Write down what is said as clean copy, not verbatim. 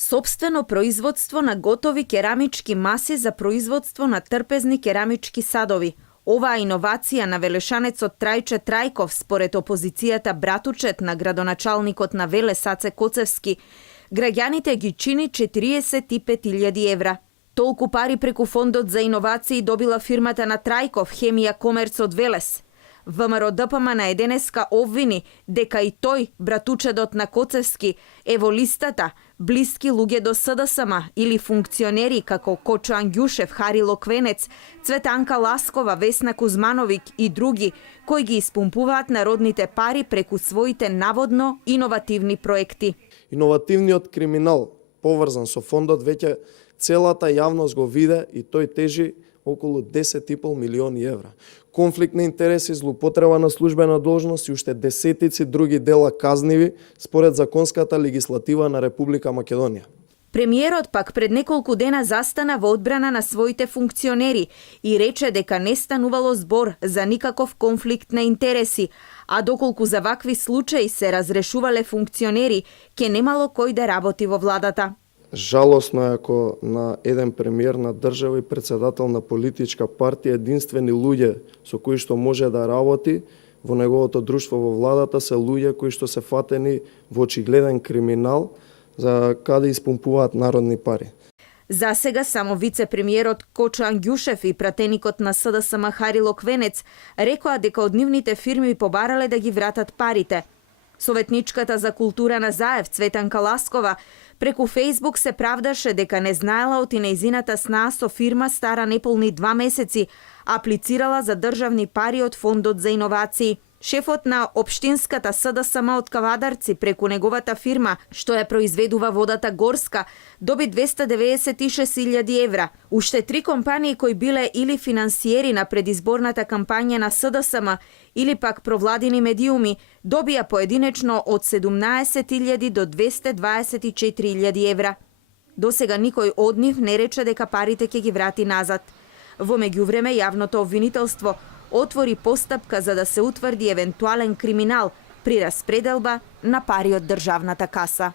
Собствено производство на готови керамички маси за производство на трпезни керамички садови. Оваа иновација на велешанецот Трајче Трајков, според опозицијата братучет на градоначалникот на Веле Саце Коцевски, граѓаните ги чини 45.000 евра. Толку пари преку фондот за иновации добила фирмата на Трајков, Хемија Комерц од Велес. ВМРО ДПМ на еденеска обвини дека и тој, братучедот на Коцевски, е во листата блиски луѓе до СДСМ или функционери како Кочо Ангјушев, Харило Квенец, Цветанка Ласкова, Весна Кузмановиќ и други, кои ги испумпуваат народните пари преку своите наводно иновативни проекти. Иновативниот криминал, поврзан со фондот, веќе целата јавност го виде и тој тежи околу 10,5 милиони евра. Конфликт на интереси, злоупотреба на службена должност и уште десетици други дела казниви според законската легислатива на Република Македонија. Премиерот пак пред неколку дена застана во одбрана на своите функционери и рече дека не станувало збор за никаков конфликт на интереси, а доколку за вакви случаи се разрешувале функционери, ке немало кој да работи во владата. Жалосно е ако на еден премиер на држава и председател на политичка партија единствени луѓе со кои што може да работи во неговото друштво во владата се луѓе кои што се фатени во очигледен криминал за каде испумпуваат народни пари. За сега само вице-премиерот Кочо Ангјушев и пратеникот на СДСМ Харило Квенец рекоа дека од нивните фирми побарале да ги вратат парите. Советничката за култура на Заев Цветанка Ласкова преку Фејсбук се правдаше дека не знаела од нејзината снаа со фирма стара неполни 2 месеци, аплицирала за државни пари од Фондот за иновации. Шефот на општинската СДСМ од Кавадарци преку неговата фирма, што ја произведува водата Горска, доби 296.000 евра. Уште 3 компании кои биле или финансиери на предизборната кампања на СДСМ или пак провладини медиуми, добија поединечно од 17.000 до 224.000 евра. Досега никој од нив не рече дека парите ќе ги врати назад. Во меѓувреме јавното обвинителство отвори постапка за да се утврди евентуален криминал при распределба на пари од државната каса.